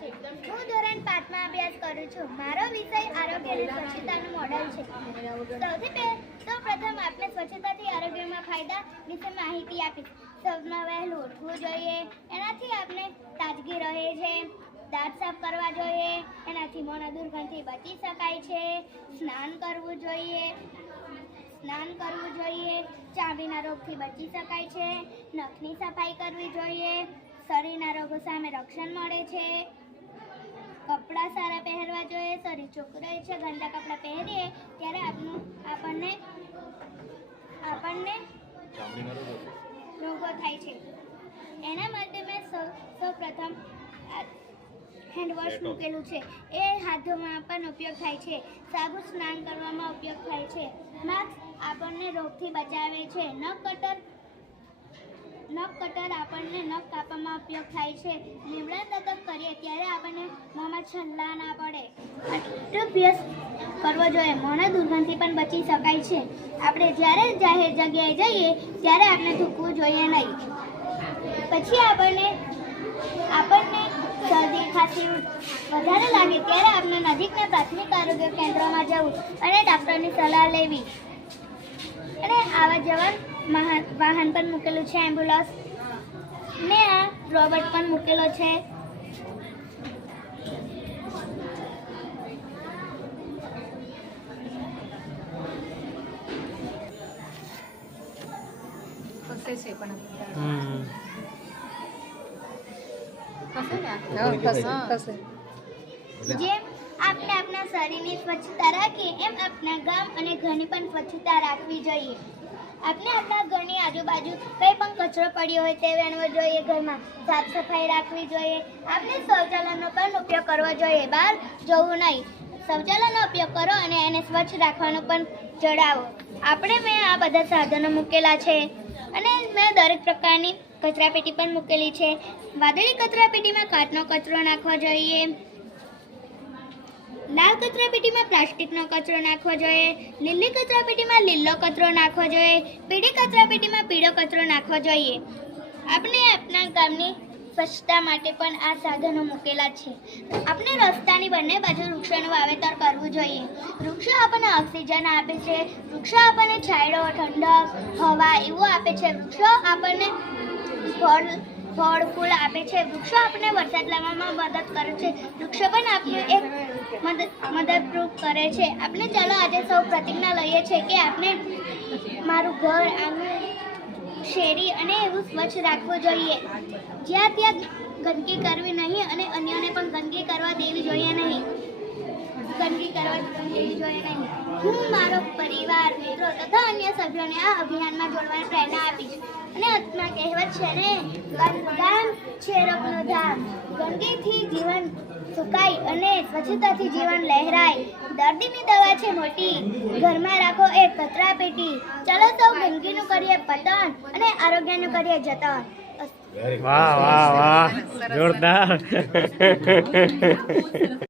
મહેતા છે. હું ધોરણ 5માં અભ્યાસ કરું છું. મારો વિષય આરોગ્ય અને સ્વચ્છતાનું મોડલ છે. સૌપ્રથમ આપણે સ્વચ્છતાથી આરોગ્યમાં ફાયદા વિશે માહિતી આપીશ. સૌમાં વહેલું ઉઠવું જોઈએ, એનાથી આપણે તાજગી રહે છે. દાંત સાફ કરવા જોઈએ, એનાથી મોંના દુર્ગંધથી બચી શકાય છે. સ્નાન કરવું જોઈએ, ચામડીના રોગથી બચી શકાય છે. નખની સફાઈ કરવી જોઈએ, શરીરના રોગો સામે રક્ષણ મળે છે. કપડાં સારા પહેરવા જોઈએ, શરીર ચોખ્ખું રહે છે. ગંદા કપડાં પહેરીએ ત્યારે આપણને રોગો થાય છે. એના માટે મેં સૌપ્રથમ હેન્ડવોશ મૂકેલું છે, એ હાથ ધોવામાં પણ ઉપયોગ થાય છે. સાબુ સ્નાન કરવામાં ઉપયોગ થાય છે. માસ્ક આપણને રોગથી બચાવે છે. નખ કટર આપણને નખ કાપવામાં ઉપયોગ થાય છે. લીમડા તરફ કરીએ ત્યારે આપણને મોંમાં છલ્લા ના પડે. અભ્યાસ કરવો જોઈએ, મોંના દુર્ગંધથી પણ બચી શકાય છે. આપણે જ્યારે જાહેર જગ્યાએ જઈએ ત્યારે આપણે થૂકવું જોઈએ નહીં. પછી આપણને શરદી ખાંસી વધારે લાગે ત્યારે આપણે નજીકના પ્રાથમિક આરોગ્ય કેન્દ્રમાં જવું અને ડૉક્ટરની સલાહ લેવી. અને આવા જવા વાહન પણ મૂકેલું છે, એમ્બ્યુલન્સ ને આ રોબોટ પણ મૂકેલો છે. જેમ આપણે આપણા શરીરની સ્વચ્છતા રાખીએ એમ આપણા ગામ અને ઘરની પણ સ્વચ્છતા રાખવી જોઈએ. આપણે આપણા ઘરની આજુબાજુ કંઈ પણ કચરો પડ્યો હોય તે વેણવો જોઈએ. ઘરમાં સાફ સફાઈ રાખવી જોઈએ. આપણે શૌચાલયનો પણ ઉપયોગ કરવો જોઈએ, બહાર જવું નહીં. શૌચાલયનો ઉપયોગ કરો અને એને સ્વચ્છ રાખવાનું પણ જણાવો. મેં આ બધા સાધનો મૂકેલા છે અને મેં દરેક પ્રકારની કચરાપેટી પણ મૂકેલી છે. વાદળી કચરાપેટીમાં કાચનો કચરો નાખવો જોઈએ, લાલ કચરાપેટીમાં પ્લાસ્ટિકનો કચરો નાખવો જોઈએ, લીલી કચરાપેટીમાં લીલો કચરો નાખવો જોઈએ, પીળી કચરાપેટીમાં પીળો કચરો નાખવો જોઈએ. આપણે આપણા ગામની સ્વચ્છતા માટે પણ આ સાધનો મૂકેલા છે. આપણે રસ્તાની બંને બાજુ વૃક્ષોનું વાવેતર કરવું જોઈએ. વૃક્ષો આપણને ઓક્સિજન આપે છે. વૃક્ષો આપણને છાંયડો, ઠંડક, હવા એવું આપે છે. વૃક્ષો આપણને ફળ ફૂલ આપે છે. વૃક્ષો આપણને વરસાદ લાવવામાં મદદ કરે છે. વૃક્ષો પણ આપણને એક મદદરૂપ કરે છે. આપણે ચાલો આજે સૌ પ્રતિજ્ઞા લઈએ છીએ કે આપણે મારું ઘર, આંગણ, શેરી અને એવું સ્વચ્છ રાખવું જોઈએ. જ્યાં ત્યાં ગંદકી કરવી નહીં અને અન્યને પણ ગંદકી કરવા દેવી જોઈએ નહીં. હું મારો પરિવાર, મિત્રો તથા અન્ય સભ્યોને આ અભિયાનમાં જોડવાની પ્રેરણા આપીશ. અને અંતમાં કહેવત છે ને, દાન છે રોગનું ધામ. ગંદકીથી જીવન સુકાય અને સ્વચ્છતાથી જીવન લહેરાય. દર્દીની દવા છે મોટી, ઘરમાં રાખો એક કચરાપેટી. ચાલો સૌ ગંદકીનું કરીએ પતન અને આરોગ્યનું કરીએ જતન. વાહ વાહ વાહ, જોરદાર.